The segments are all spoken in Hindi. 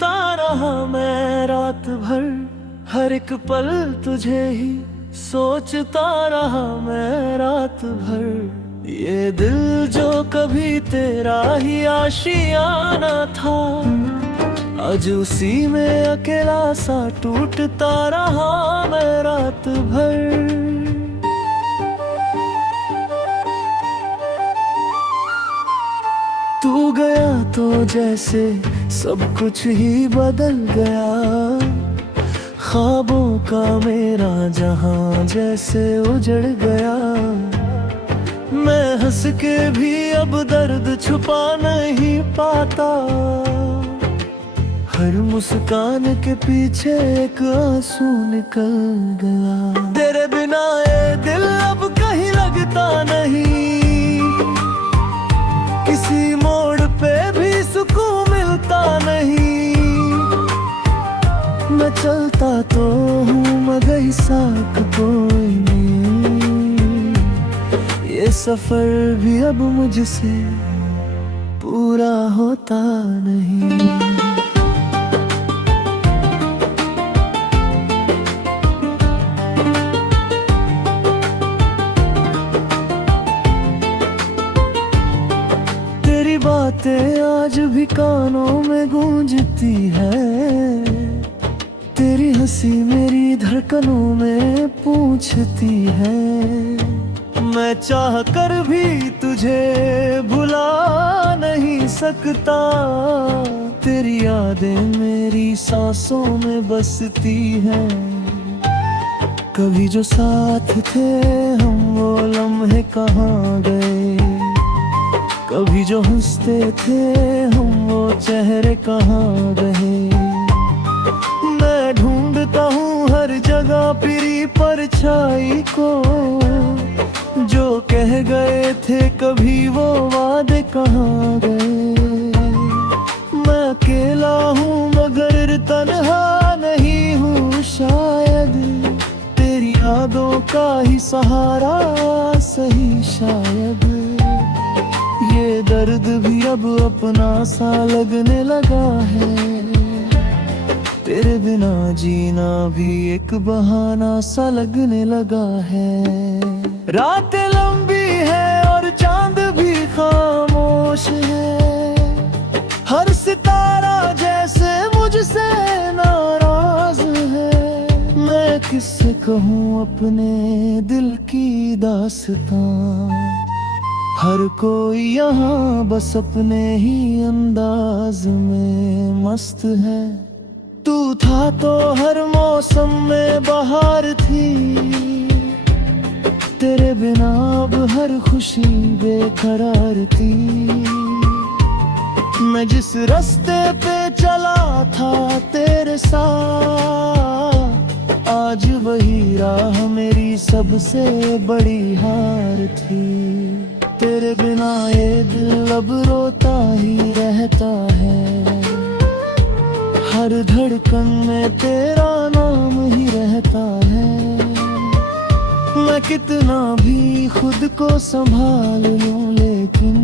ढूंढता रहा मैं रात भर, हर एक पल तुझे ही सोचता रहा मैं रात भर। ये दिल जो कभी तेरा ही आशियाना था, आज उसी में अकेला सा टूटता रहा मैं रात भर। तू गया तो जैसे सब कुछ ही बदल गया, ख्वाबों का मेरा जहां जैसे उजड़ गया। मैं हंस के भी अब दर्द छुपा नहीं पाता, हर मुस्कान के पीछे एक आंसू निकल गया। तेरे बिना ये दिल अब कहीं लगता नहीं, किसी मोड़ पे भी सुकून मिलता नहीं। मैं चलता तो हूँ मगर साथ कोई नहीं, ये सफर भी अब मुझसे पूरा होता नहीं। बातें आज भी कानों में गूंजती है, तेरी हंसी मेरी धड़कनों में पूछती है। मैं चाह कर भी तुझे भुला नहीं सकता, तेरी यादें मेरी सांसों में बसती हैं। कभी जो साथ थे हम वो लम्हे कहाँ गए, कभी जो हंसते थे हम वो चेहरे कहाँ रहे। मैं ढूंढता हूँ हर जगह तेरी परछाई को, जो कह गए थे कभी वो वादे कहाँ गए। मैं अकेला हूँ मगर तन्हा नहीं हूँ, शायद तेरी यादों का ही सहारा सही शायद। ये दर्द भी अब अपना सा लगने लगा है, तेरे बिना जीना भी एक बहाना सा लगने लगा है। रातें लंबी है और चांद भी खामोश है, हर सितारा जैसे मुझसे नाराज है। मैं किससे कहूँ अपने दिल की दास्तां, हर कोई यहाँ बस अपने ही अंदाज में मस्त है। तू था तो हर मौसम में बहार थी, तेरे बिना अब हर खुशी बेकरार थी। मैं जिस रास्ते पे चला था तेरे साथ, आज वही राह मेरी सबसे बड़ी हार थी। तेरे बिना ये दिल अब रोता ही रहता है, हर धड़कन में तेरा नाम ही रहता है। मैं कितना भी खुद को संभाल लूं लेकिन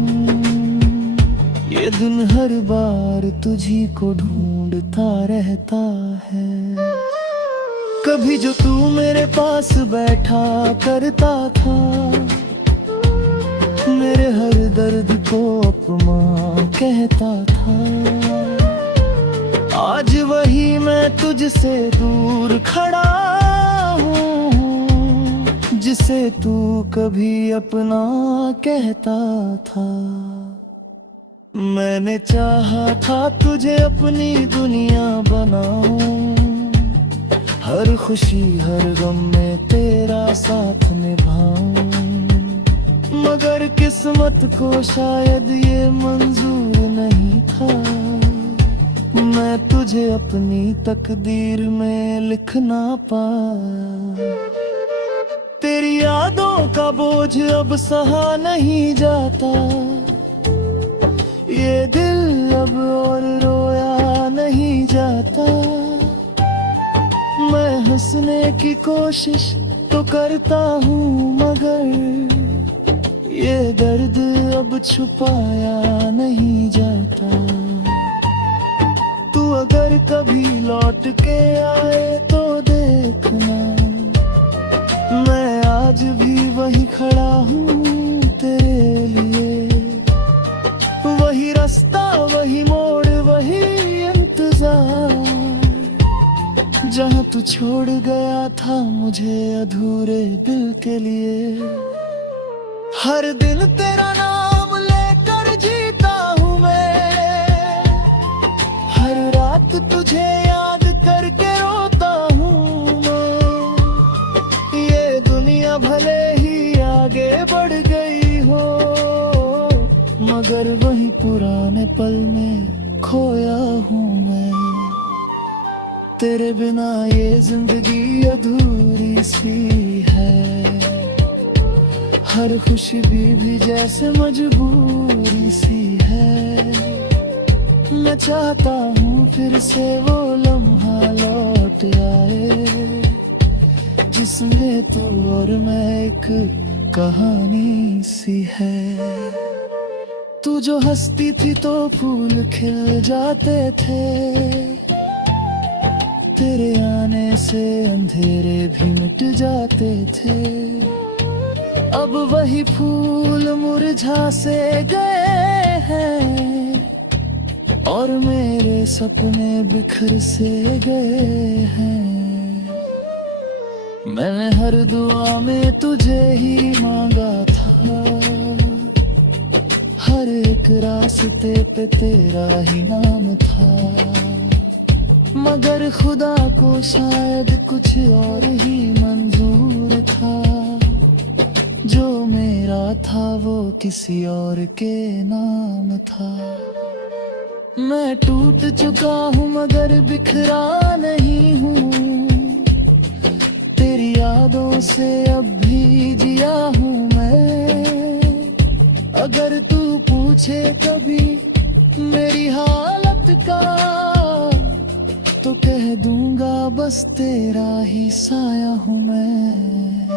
ये दिन हर बार तुझी को ढूंढता रहता है। कभी जो तू मेरे पास बैठा करता था, मेरे हर दर्द को अपना कहता था। आज वही मैं तुझसे दूर खड़ा हूँ, जिसे तू कभी अपना कहता था। मैंने चाहा था तुझे अपनी दुनिया बनाऊं, हर खुशी हर गम में तेरा साथ निभाऊं। मगर किस्मत को शायद ये मंजूर नहीं था, मैं तुझे अपनी तकदीर में लिख ना पाया। तेरी यादों का बोझ अब सहा नहीं जाता, ये दिल अब और रोया नहीं जाता। मैं हंसने की कोशिश तो करता हूँ मगर ये दर्द अब छुपाया नहीं जाता। तू अगर कभी लौट के आए तो देखना, मैं आज भी वही खड़ा हूँ तेरे लिए। वही रास्ता, वही मोड़, वही इंतजार, जहाँ तू छोड़ गया था मुझे अधूरे दिल के लिए। हर दिन तेरा नाम लेकर जीता हूँ मैं, हर रात तुझे याद करके रोता हूँ मैं। ये दुनिया भले ही आगे बढ़ गई हो, मगर वही पुराने पल में खोया हूँ मैं। तेरे बिना ये जिंदगी अधूरी सी है, हर खुशी भी जैसे मजबूरी सी है। मैं चाहता हूँ फिर से वो लम्हा लौट आए, जिसमें तू और मैं एक कहानी सी है। तू जो हंसती थी तो फूल खिल जाते थे, तेरे आने से अंधेरे भी मिट जाते थे। अब वही फूल मुरझा से गए हैं, और मेरे सपने बिखर से गए हैं। मैंने हर दुआ में तुझे ही मांगा था, हर एक रास्ते पे तेरा ही नाम था। मगर खुदा को शायद कुछ और ही मंजूर था, जो मेरा था वो किसी और के नाम था। मैं टूट चुका हूँ मगर बिखरा नहीं हूँ, तेरी यादों से अब भी जिया हूँ मैं। अगर तू पूछे कभी मेरी हालत का, तो कह दूंगा बस तेरा ही साया हूँ मैं।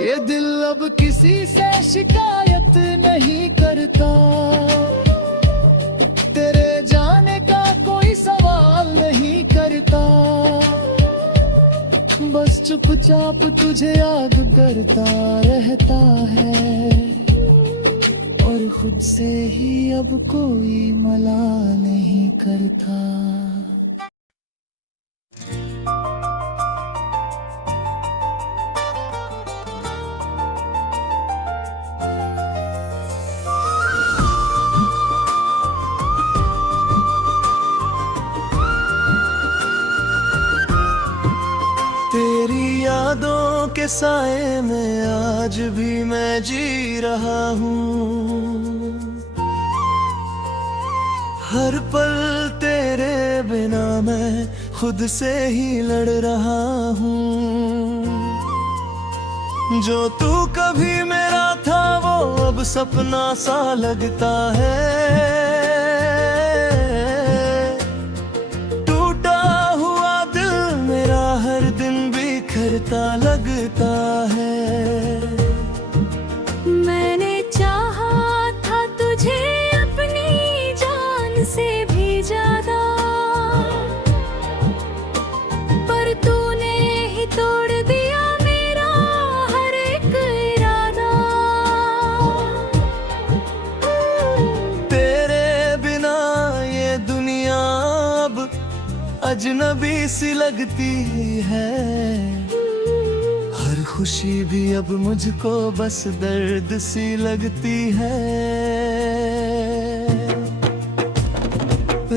ये दिल अब किसी से शिकायत नहीं करता, तेरे जाने का कोई सवाल नहीं करता। बस चुपचाप तुझे याद करता रहता है, और खुद से ही अब कोई मलाल नहीं करता। तेरी यादों के साए में आज भी मैं जी रहा हूँ, हर पल तेरे बिना मैं खुद से ही लड़ रहा हूँ। जो तू कभी मेरा था वो अब सपना सा लगता है, बिखरता लगता है। मैंने चाहा था तुझे अपनी जान से भी ज्यादा, पर तूने ही तोड़ दिया मेरा हर एक इरादा। तेरे बिना ये दुनिया अब अजनबी सी लगती है, हर खुशी भी अब मुझको बस दर्द सी लगती है।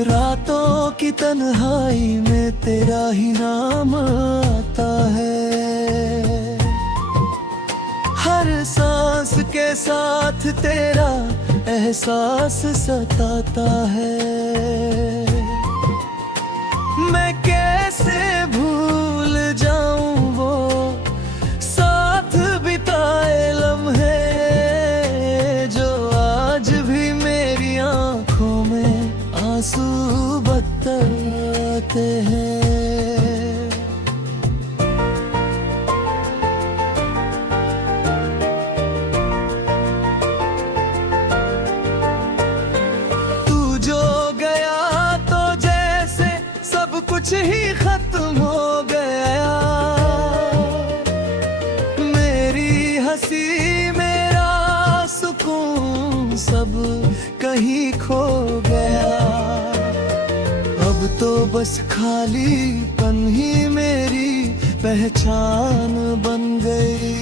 रातों की तन्हाई में तेरा ही नाम आता है, हर सांस के साथ तेरा एहसास सताता है। मैं कैसे भूल जाऊं वो साथ बिताए लम्हे, जो आज भी मेरी आंखों में आंसू बरसाते हैं। तू जो गया तो जैसे कुछ ही खत्म हो गया। मेरी हंसी मेरा सुकून सब कहीं खो गया। अब तो बस खालीपन ही मेरी पहचान बन गई।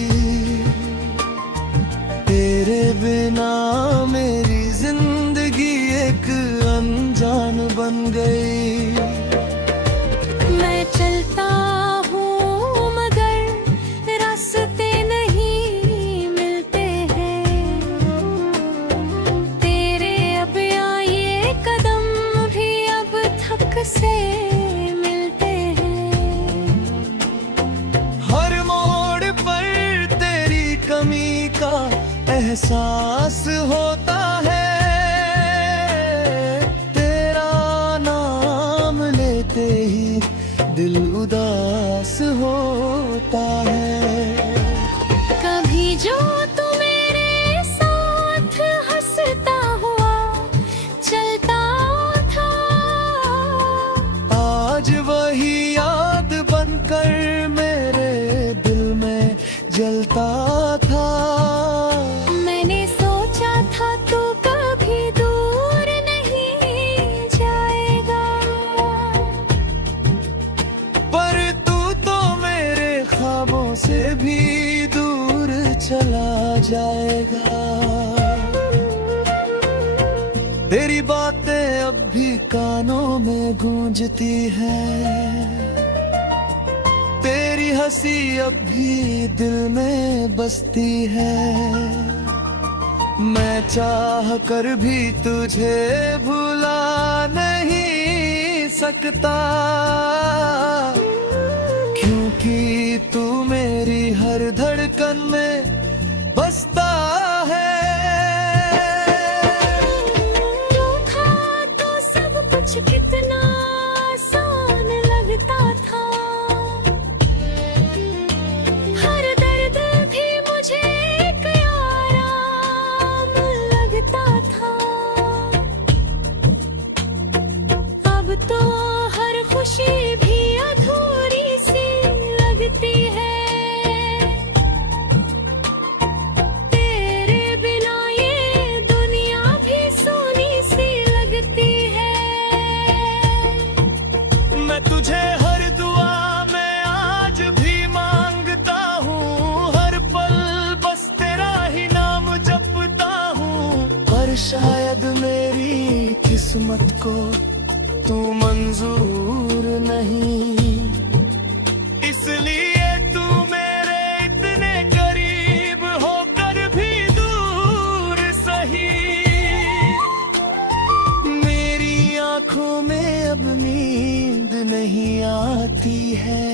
तेरे बिना मेरी जिंदगी एक अनजान बन गई। मैं चलता हूँ मगर रास्ते नहीं मिलते हैं। तेरे अब आए कदम भी अब थक से मिलते हैं। हर मोड़ पर तेरी कमी का एहसास होता है। तेरा नाम लेते ही दिल उदास होता है। कभी जो तू मेरे साथ हंसता हुआ चलता था, आज वही याद बनकर मेरे दिल में जलता था। मैंने सोचा था तू कभी दूर नहीं जाएगा, पर तू तो मेरे ख्वाबों से भी दूर चला जाएगा। तेरी बातें अब भी कानों में गूंजती हैं। तेरी हंसी अब भी दिल में बसती है। मैं चाह कर भी तुझे भुला नहीं सकता, क्योंकि तू मेरी हर धड़कन में बसता है। तू था तो सब कुछ कितना आसान लगता था। हर दर्द भी मुझे एक आराम लगता था। अब तो हर खुशी भी अधूरी सी लगती है। तेरे बिना ये दुनिया भी सोनी सी लगती है। मैं तुझे हर दुआ में आज भी मांगता हूँ। हर पल बस तेरा ही नाम जपता हूँ। पर शायद मेरी किस्मत को तू मंजूर नहीं, इसलिए तू मेरे इतने करीब होकर भी दूर सही। मेरी आंखों में अब नींद नहीं आती है।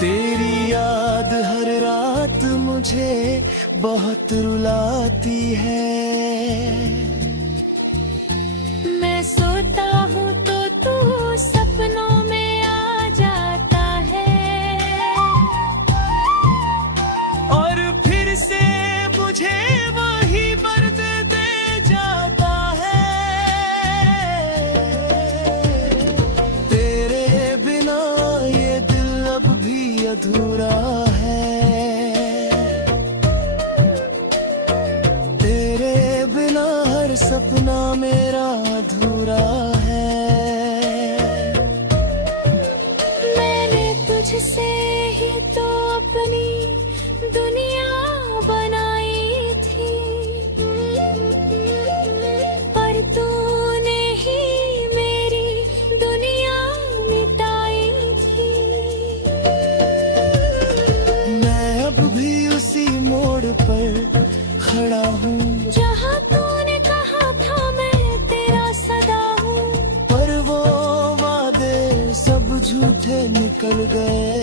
तेरी याद हर रात मुझे बहुत रुलाती है। मैं सोता हूँ तो तू सपनों में आ जाता है, और फिर से मुझे वही दर्द दे जाता है। तेरे बिना ये दिल अब भी अधूरा है। तेरे बिना हर सपना मेरा अधूरा है। मैंने तुझसे ही तो अपनी दुनिया बनाई थी, पर तूने ही मेरी दुनिया मिटाई थी। मैं अब भी उसी मोड़ पर खड़ा हूँ, जहाँ तूने कहा था मैं तेरा सदा हूँ। पर वो वादे सब झूठे निकल गए।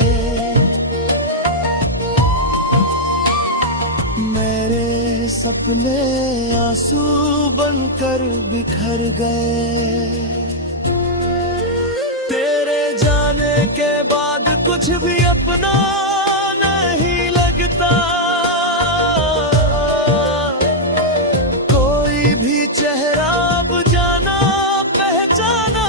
मेरे सपने आंसू बनकर बिखर गए। तेरे जाने के बाद कुछ भी अपना नहीं लगता। कोई भी चेहरा अब जाना पहचाना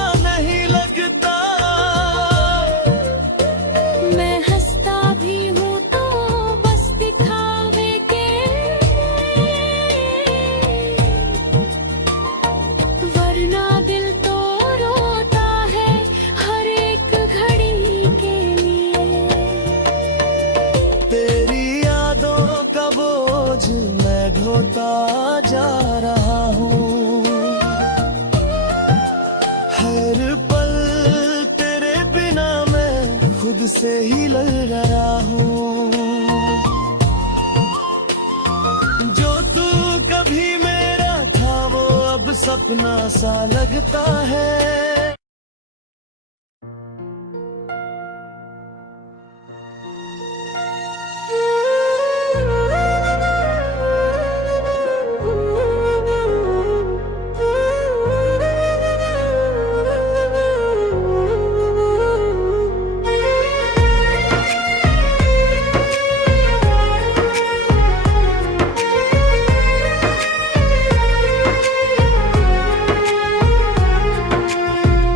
हर पल तेरे बिना मैं खुद से ही लड़ रहा हूँ। जो तू कभी मेरा था वो अब सपना सा लगता है।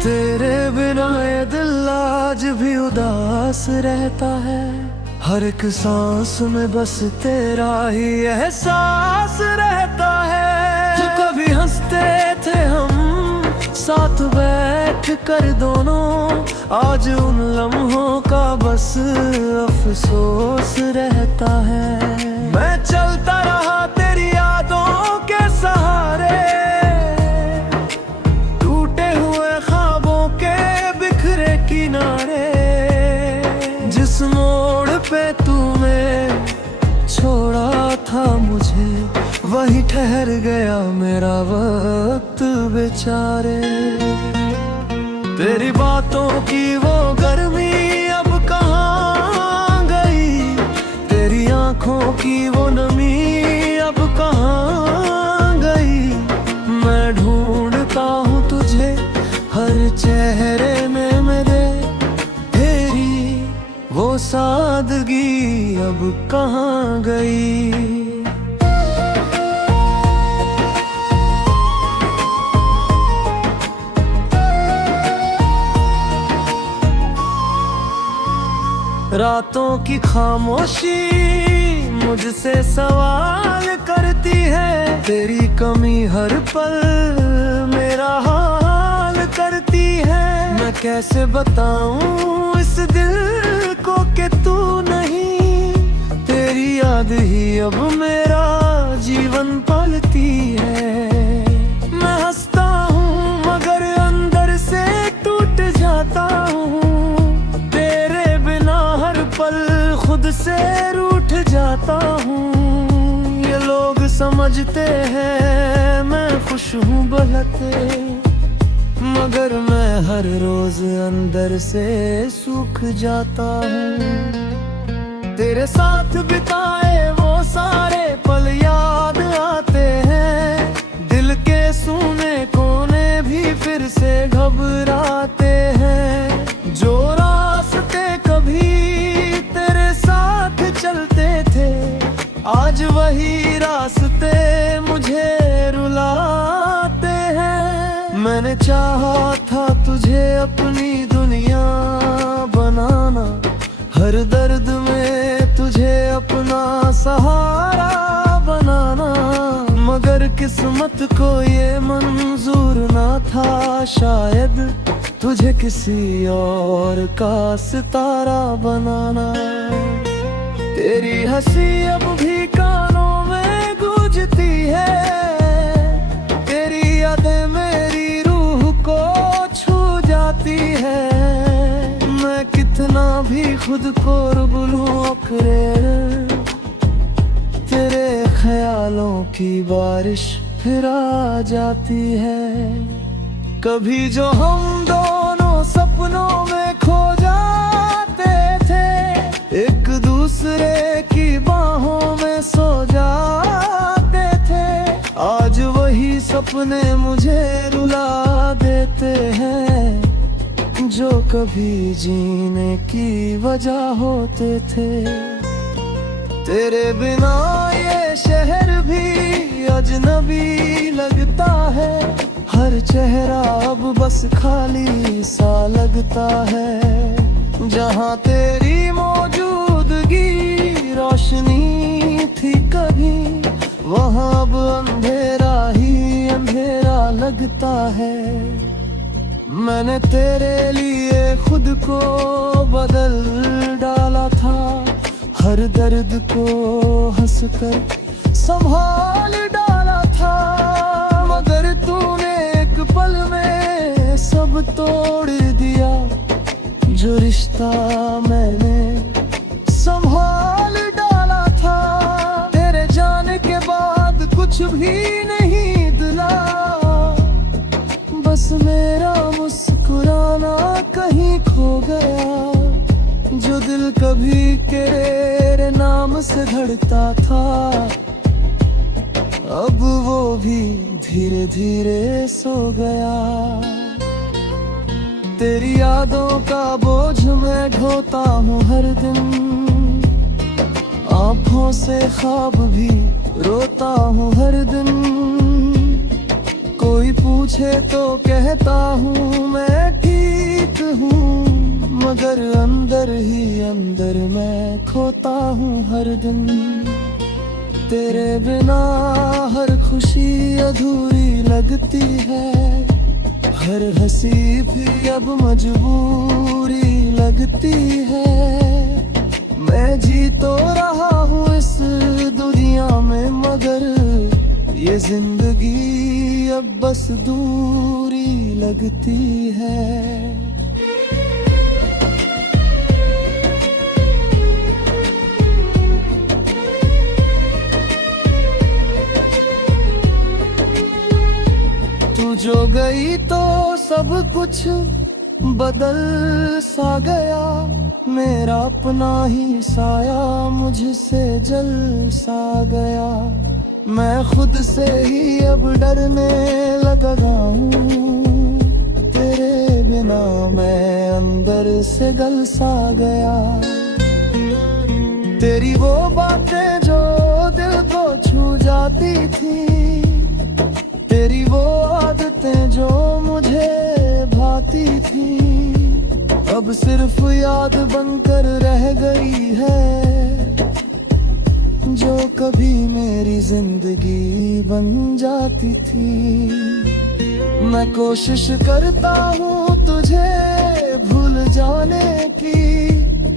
तेरे बिना ये दिल आज भी उदास रहता है। हर एक सांस में बस तेरा ही एहसास रहता है। जो कभी हंसते थे हम साथ बैठ कर दोनों, आज उन लम्हों का बस अफसोस रहता है। मैं चलता रहा तेरी यादों के सहारे, किनारे। जिस मोड़ पे तूने छोड़ा था मुझे, वही ठहर गया मेरा वक्त बेचारे। तेरी बातों की वो गर्मी अब कहाँ गई, तेरी आंखों की वो नमी अब कहाँ गई। मैं ढूंढता हूँ तुझे हर चेहरे में मेरे, तेरी वो सादगी अब कहाँ गई। रातों की खामोशी मुझसे सवाल करती है, तेरी कमी हर पल मेरा हाल करती है। मैं कैसे बताऊं इस दिल को कि तू नहीं, तेरी याद ही अब मेरा जीवन पालती है। मैं हंसता हूँ मगर अंदर से टूट जाता हूँ, तेरे बिना हर पल खुद से रूठ जाता हूँ। ये लोग समझते हैं मैं खुश हूँ बहुत, मगर मैं हर रोज अंदर से सूख जाता हूँ। तेरे साथ बिताए वो सारे पल याद आते हैं, दिल के सूने कोने भी फिर से घबराते हैं। जो रास्ते कभी तेरे साथ चलते थे, आज वही रास्ते मुझे रुलाते हैं। मैंने चाहा था तुझे अपनी दुनिया बनाना, हर दर्द में तुझे अपना सहारा बनाना, मगर किस्मत को ये मंजूर ना था शायद तुझे किसी और का सितारा बनाना। तेरी हंसी अब भी कानों में गूंजती है, तेरी यादें मेरी रूह को छू जाती है। मैं कितना भी खुद को रुब लूं अकरे, तेरे ख्यालों की बारिश फिर आ जाती है। कभी जो हम दोनों सपनों में खो जाते थे, एक दूसरे की बाहों में सो जाते थे, आज वही सपने मुझे रुला देते हैं जो कभी जीने की वजह होते थे। तेरे बिना ये शहर भी अजनबी लगता है, हर चेहरा अब बस खाली सा लगता है। जहाँ तेरी मौजूदगी रोशनी थी कभी, वहाँ अब अंधेरा ही अंधेरा लगता है। मैंने तेरे लिए खुद को बदल डाला था, हर दर्द को हंसकर संभाल डाला था, मगर तूने एक पल में सब अब तोड़ दिया जो रिश्ता मैंने संभाल डाला था। तेरे जाने के बाद कुछ भी नहीं दिला, बस मेरा मुस्कुराना कहीं खो गया। जो दिल कभी तेरे नाम से धड़कता था, अब वो भी धीरे धीरे सो गया। तेरी यादों का बोझ मैं ढोता हूँ हर दिन, आँखों से ख्वाब भी रोता हूँ हर दिन। कोई पूछे तो कहता हूँ मैं ठीक हूँ, मगर अंदर ही अंदर मैं खोता हूँ हर दिन। तेरे बिना हर खुशी अधूरी लगती है, हर हंसी भी अब मजबूरी लगती है। मैं जी तो रहा हूँ इस दुनिया में, मगर ये जिंदगी अब बस दूरी लगती है। तू जो गई तो सब कुछ बदल सा गया, मेरा अपना ही साया मुझसे जल सा गया। मैं खुद से ही अब डरने लगा हूँ, तेरे बिना मैं अंदर से गल सा गया। तेरी वो बातें जो दिल को छू जाती थी, तेरी वो आदतें जो मुझे भाती थी, अब सिर्फ याद बनकर रह गई है। जो कभी मेरी जिंदगी बन जाती थी। मैं कोशिश करता हूँ तुझे भूल जाने की,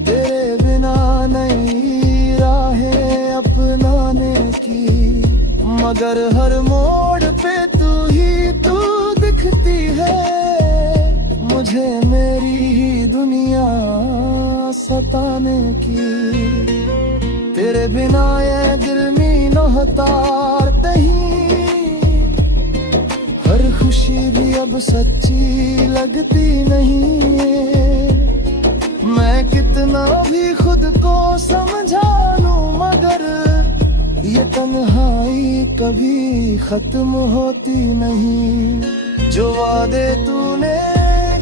तेरे बिना नई राहें अपनाने की, मगर हर मोड़ पे तू दिखती है। मुझे मेरी ही दुनिया सताने की, तेरे बिना ये दिल में नहतार नहीं। हर खुशी भी अब सच्ची लगती नहीं है। मैं कितना भी खुद को समझा लूं, मगर ये तन्हाई कभी खत्म होती नहीं। जो वादे तूने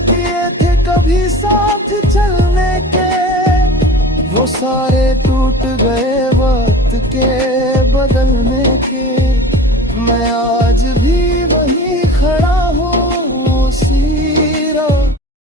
किए थे कभी साथ चलने के, वो सारे टूट गए वक्त के बदलने के। मैं आज भी